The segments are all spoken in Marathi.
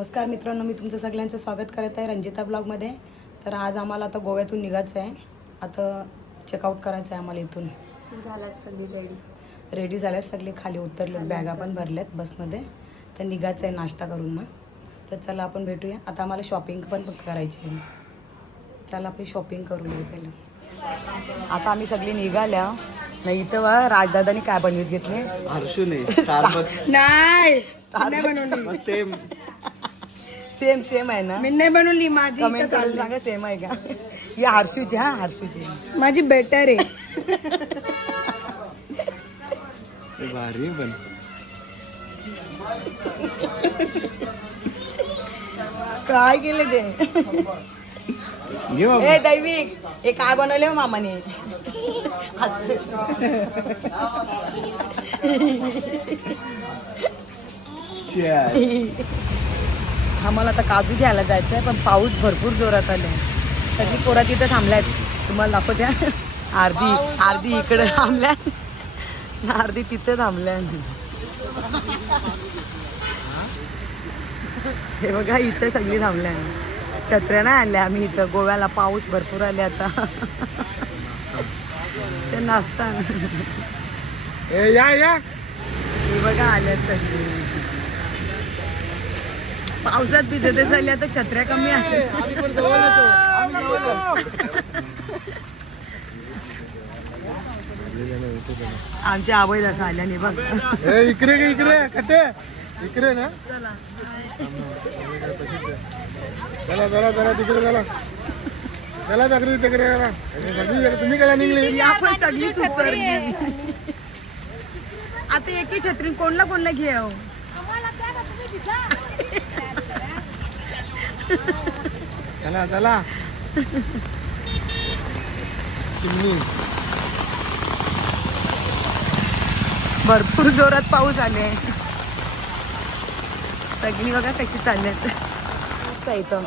नमस्कार मित्रांनो, मी तुमचं सगळ्यांचं स्वागत करत आहे रंजिता ब्लॉगमध्ये. तर आज आम्हाला आता गोव्यातून निघायचं आहे. आता चेकआउट करायचं आहे आम्हाला. इथून झाल्यात सगळी रेडी झाल्यात, सगळे खाली उतरलेत, बॅगा पण भरल्यात बसमध्ये. तर निघायचं आहे नाश्ता करून ना. तर चला आपण भेटूया. आता आम्हाला शॉपिंग पण करायची आहे. चला आपण शॉपिंग करूया पहिलं. आता आम्ही सगळी निघाल्या. नाही इथं वा राजदादानी काय बनवत घेतले? हर्षूने स्टारबक्स नाही बनवली. सेम सेम आहे ना? मी नाही बनवली, माझी कमेंट करून सांगा सेम आहे का? ही हर्षूची. हा हर्षूची माझी बेटर आहे. भारी पण काय केले ते? ए दैविक, हे काय बनवले हो मामाने? आम्हाला आता काजू घ्यायला जायचं आहे, पण पाऊस भरपूर जोरात आलाय. सगळी पोरं तिथे थांबल्यात. तुम्हाला दाखवत्या. अर्धी इकडे थांबल्या, अर्धी तिथे थांबल्या. हे बघा इथे सगळी थांबल्या. छत्र्या नाही आणल्या आम्ही इथं. गोव्याला पाऊस भरपूर आले आता. ते नाचता. या हे बघा आल्या सगळी. पावसात भिजते झाली आता. छत्र्या कमी आहे. आमच्या आबोई असं आल्याने बघ. इकडे कटे इकडे ना. चला तिकडे चला तुम्ही करा निघले. आपण सगळी उतरली. आता एकी छत्री कोणला घेऊ? चला भरपूर जोरात पाऊस आले. सगळी बघा कशी चालल्यात. इथं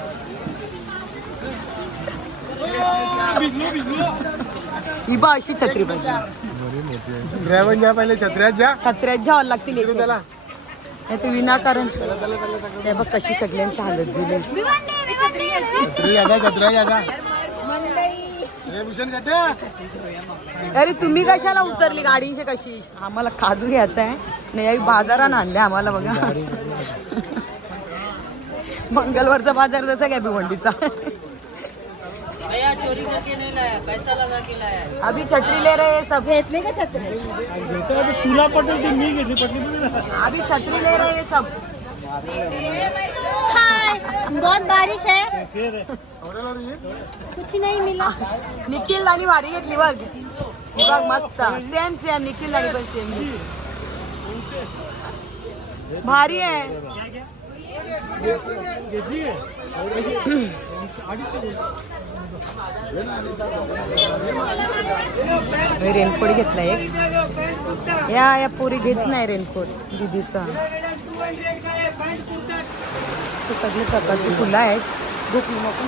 ही बा अशी छत्री पाहिजे. ड्रायव्हर घ्या पहिले. छत्र्यात घ्यावं लागतील. त्याला ते विनाकारण. हे बघ कशी सगळ्यांची हालत झाली. अरे तुम्ही कशाला उतरली गाडीची कशी? आम्हाला काजू घ्यायचा आहे. नाही बाजारात आणले आम्हाला बघा. मंगलवारचा बाजार जसा काय भिवंडीचा. चोरी करके नहीं लाया, पैसा लगा के लाया. अभी छत्री ले रहे सब. घेतले का छत्री? तुला पटल मी घेतली अभी छत्री ले रहे सब. हाय, बहुत बारिश है, कुछ नहीं मिला. निखिल आणि भारी घेतली बघ. बघ मस्त. सेम निखिल आणि पण सेम भारी आहे. रेनकोट घेतला एक. या पोरी घेत नाही रेनकोट दीदीचा. सगळे प्रकारची फुलं आहेत. धुकली नको.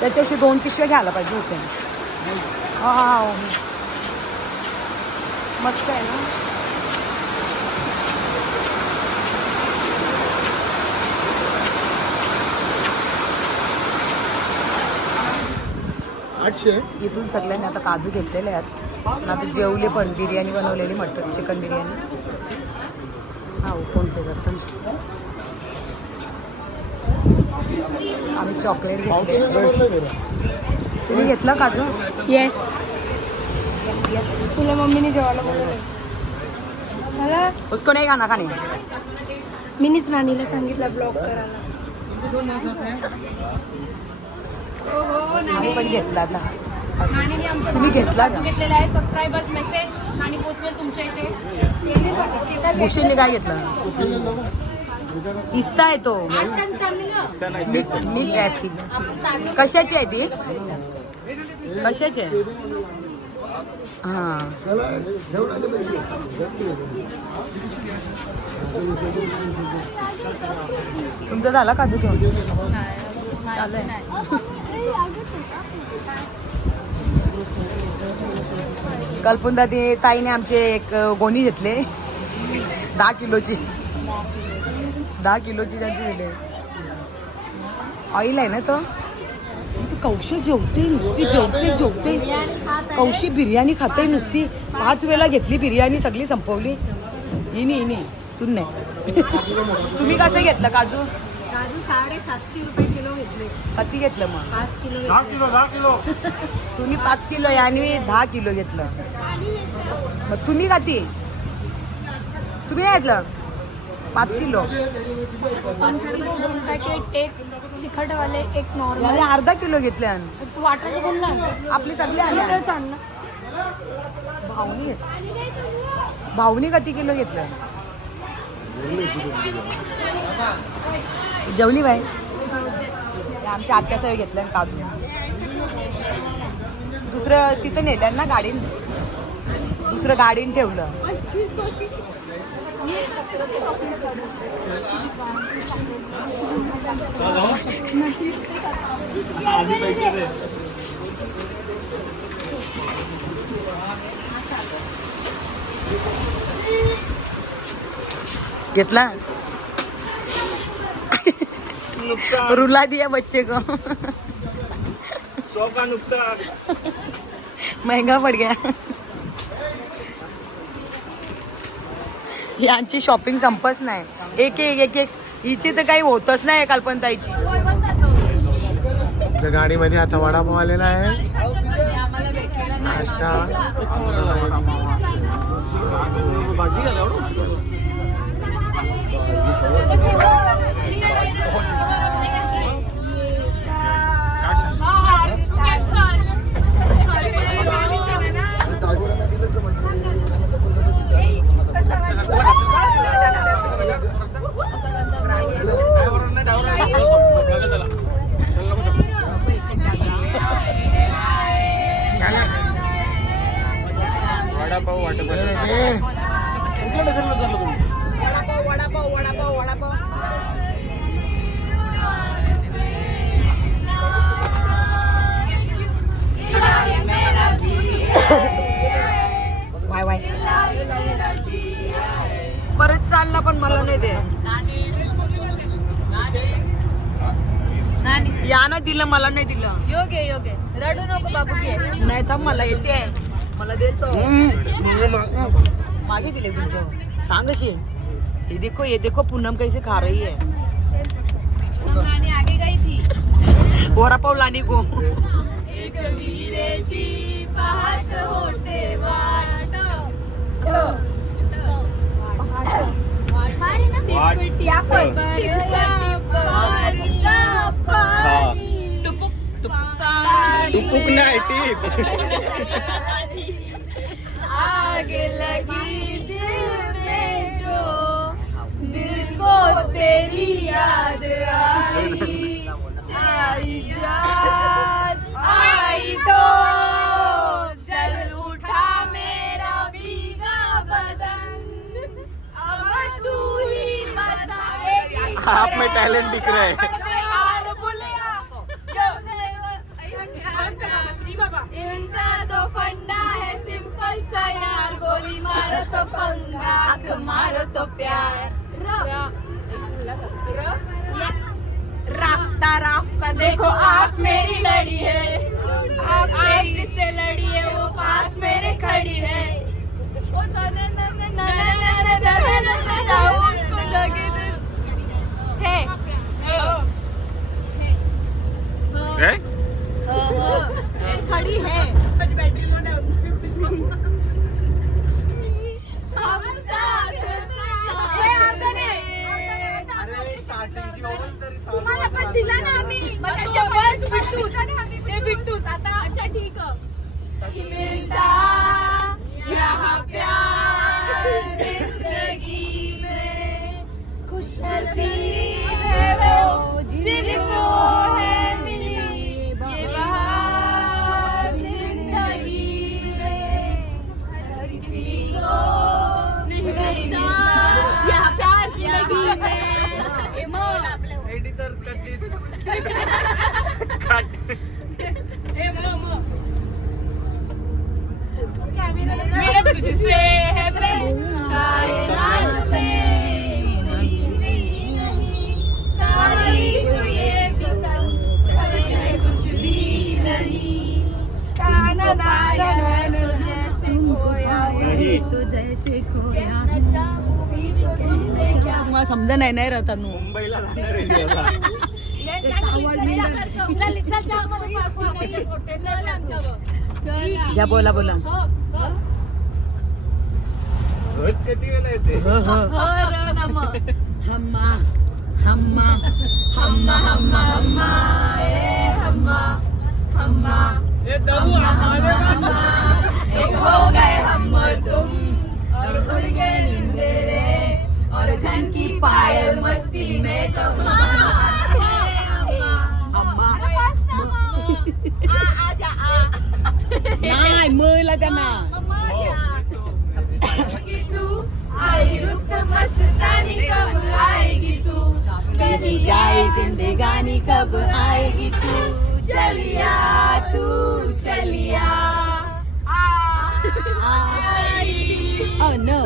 त्याच्याशी 2 पिशव्या घ्यायला पाहिजे होते. हा मस्त आहे ना. इथून सगळ्यांनी आता काजू घेतलेले आहेत. आता जेवले पण. बिर्याणी बनवलेली, मटन चिकन बिर्याणी. हा फोन पे करतो. आम्ही चॉकलेट घेतले. तुम्ही घेतला काजू? Yes, yes. तुला मम्मीने जेवायला बोलवलं. मला उसको नाही खाना खाणे. मीनीच नानीला सांगितलं ब्लॉग करायला. आम्ही पण घेतला आता. नानीने आमच्या तुम्ही घेतला का? घेतलेला आहे. सबस्क्रायबर्स मेसेज नानी पोचवेल तुमच्या इथे. मुशीने काय घेतलं? इस्ता आहे तो. मिक्स आहे. कशाची आहे ती? कशाची आहे? हां तुमचा झाला काजू घेऊन? चालू कल्पना ताईने आमचे एक गोणी घेतले 10 किलोची. 10 किलोची त्यांची दिली. ऑइल आहे ना तो. कौशी जेवते नुसती जेवते. कौशी बिर्याणी खाते नुसती. 5 वेळा घेतली बिर्याणी, सगळी संपवली. इनी तू नाही. तुम्ही कसं घेतलं काजू? काजू 750 रुपये किलो घेतले. किती घेतलं मग? 5 किलो 10 किलो तुम्ही 5 किलो आणि मी 10 किलो घेतलं. मग तुम्ही खाती? तुम्ही नाही घेतलं? 5 किलो. 5 किलो 2 पॅकेट, एक तिखटवाले, एक नॉर्मल. आणि अर्धा किलो घेतले. तू वाटायचं बोलला आपले सगळे आले. तेच आण ना. भाऊनी किती किलो घेतलं? जेवली बाई. आमच्या आत्या सगळं घेतलं काजू. दुसरं तिथं नेलं ना गाडीन. दुसरं गाडीन ठेवलं. घेतला. रुला दिया बच्चे को. 100 का नुकसान. महंगा पड़ गया. यांची शॉपिंग संपच नाही. एक हिची तर काही होतच नाही कल्पनताईची. गाडीमध्ये आता वडापाव आलेला आहे. नाश्ता. वडापाव वाय परत चालला पण मला नाही दे. या ना दिलं, मला नाही दिलं. योग्य रडू नको बाबू घे. नाही तर मला येते. मला देतो. मागे दिले तुमच्या. सांग अशी. ये देखो पूनम कैसे खा रही है. नानी आगे गई थी. वडापाव लानी को. टुपुक नाही टीप. आग लगी दिल में जो, दिल को तेरी याद आई जान आई तो जल उठा मेरा भीगा बदन. अब तू ही बताएगी. आप में टैलेंट दिख रहा है. इनका तो फंडा है सिंपल सा यार. गोली मारो तो पंगा, आँख मारो तो प्यार. यस राफ्ता देखो आप मेरी लड़ी है. आप एक जिससे लड़ी है वो पास मेरे खड़ी है. उसको लगे है खड़ी है. बैटरी लो ना. तुम्हाला पण दिला ना आम्ही. बिट्टूस आता. अच्छा ठीक मिलता यहाँ प्यार जिंदगी में. खुश नसीब है वो जिनको है मिली ये बहार जिंदगी में. हर किसी को नहीं मिलता यहाँ प्यार जिंदगी में. एडिटर मेरा तुझसे है प्रेम कायनात में. मला समजा नाही नाही राहता नु मुंबईला जाणार आहे देवाला. ज्या बोला बोला रोज किती वेळा येते हम्मा हम्मा ए दबू आले का? एक हो गए हम और तुम और उड़ गए निंदेरे और झनकी पायल मस्ती में तो नाही मला त्यांना तू आई रुत मस्तानी कब आएगी तू चली जाए जिंदगानी कब आएगी तू चलिया तू चलिया Oh no.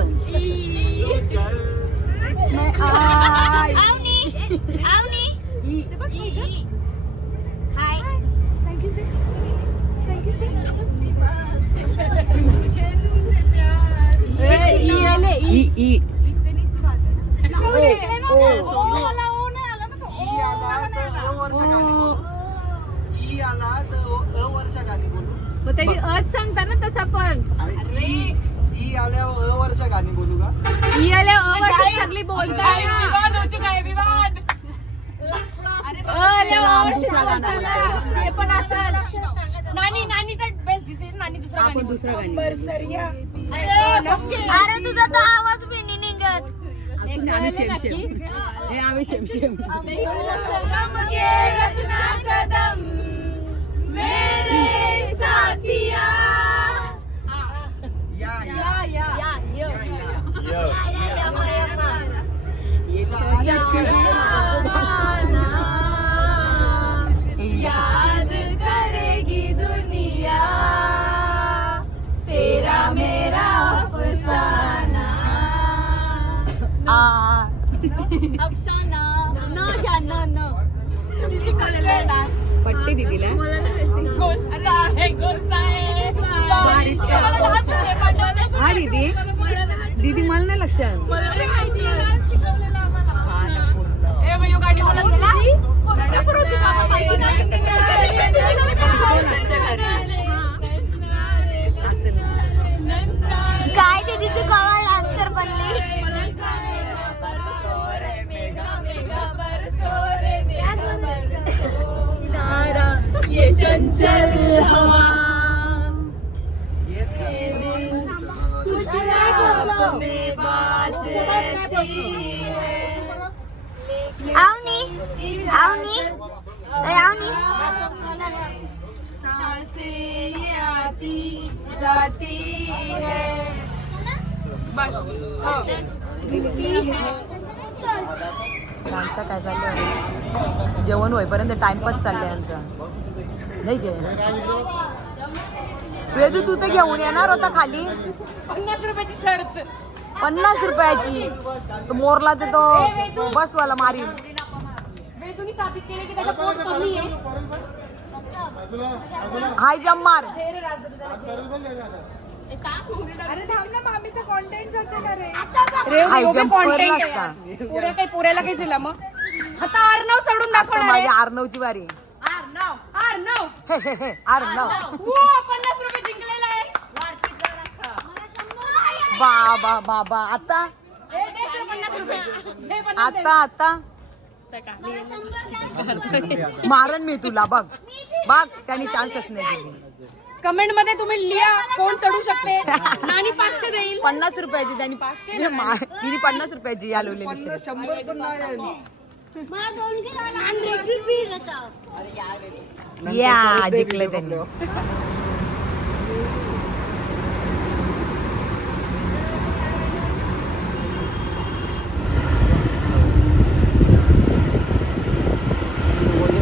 मग त्याची अच सांगता ना तसा पण ई आल्यावर वरच्या गाणी बोलू का? ही आल्या अवरची सगळी बोलताय ते पण असं नानी नानीचा बेस्ट दिसेल नानी दुसरा गाणी दुसरा गाणी अरे तुझा तो आवाज बी नाही निघत. हे आम्ही शेम कदम मेरे साथिया याद करेगी दुनिया तेरा मेरा अफसाना पट्टी दिदीला हा दीदी दीदी मला नाही लक्षात काय ते तिथे कवा डान्सर बनली. ये चंचल हवा कुछ रात में बात ऐसी है आवनी आवनी आवनी सांसें ये आती जाती है बस आमचं काय चाललंय जेवण होईपर्यंत टाइमपास चाललंय आमचा नाही घे वेदू तू तर घेऊन येणार होता खाली 50 रुपयाची शर्त 50 रुपयाची तो मोरला तर तो बसवाला मारील वेदूनी साबित केले की त्याचा पोट कमी आहे हाय जम मार अरे थांब ना मामीचा कॉन्टेंट करते ना रे हाय जम्प करला असता पुऱ्या काही पुऱ्याला काही दिला मग आता अर्णव सोडून दाखवणार माझी आहे आर्नवची वारी अर्णव आर्नव 50 रुपये जिंकलेला आहे बाबा बाबा आता हे दे ते 50 रुपये हे 50 आता आता मारन मी तुला बघ बघ त्यांनी चान्सच नाही दिली कमेंट मध्ये तुम्ही लिहा कोण चढू शकते नानी 500 देईल 50 रुपयाची त्यांनी 500 50 रुपयाची या लोलेली 100 पण नाही या जिंकले त्यांनी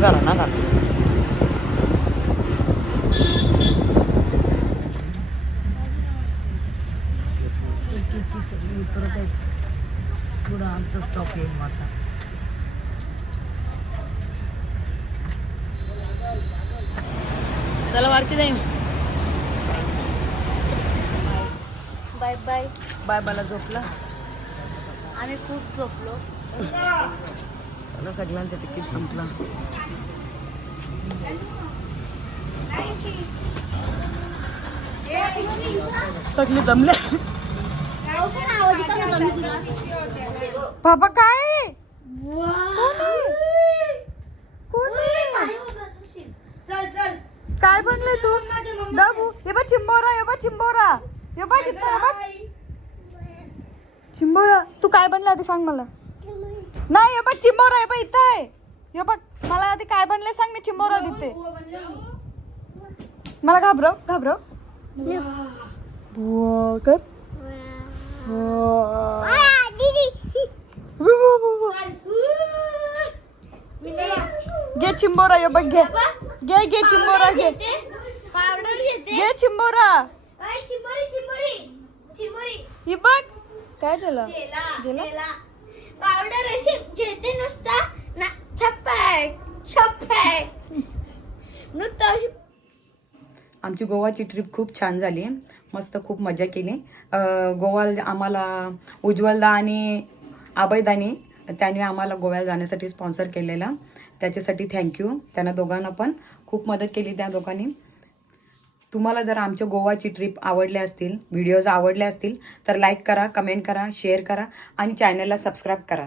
करा ना पुढं आमचा स्टॉप येईल आता चला वारकी जाईन बाय बाय बाय. बाय मला झोपला. आम्ही खूप झोपलो. चला सगळ्यांचं तिकीट संपला. सगळे जमले. बाबा काय चल चल. काय बनले तू दाबू? हे बघ चिंबोरा, हे बघ चिंबोरा, हे बघ इथं, हे बघ चिंबोरा. तू काय बनला आधी सांग मला. नाही हे बघ चिंबोरा, हे बघ इथं आहे. हे बघ मला आधी काय बनले सांग, मी चिंबोरा देते. मला घाबरव घाबरव बुवा कर. घे चिंबोरा, हे बघ घे घे घे चिंबोरा घे पावडर घेते. घे चिंबोरा. चिंबोरी चिंबोरी चिंबोरी. हे बघ काय झालं. गेला. पावडर अशी घेते नुसता ना. छप्पक छप्पक नुसतं अशी. आमची गोवाची ट्रिप खूप छान झाली. मस्त खूप मजा केली. गोवाला आम्हाला उज्ज्वलदा आणि आबैदानी त्याने आम्हाला गोव्याला जाण्यासाठी स्पॉन्सर केलेला. त्याच्यासाठी थँक्यू. त्यांना दोघांना पण खूप मदत केली त्या लोकांनी. तुम्हाला जर आमच्या गोवाची ट्रिप आवडल्या असतील, व्हिडिओज आवडले असतील तर लाईक करा, कमेंट करा, शेअर करा आणि चॅनलला सबस्क्राईब करा.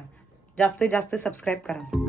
जास्तीत जास्त सबस्क्राईब करा.